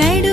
நடு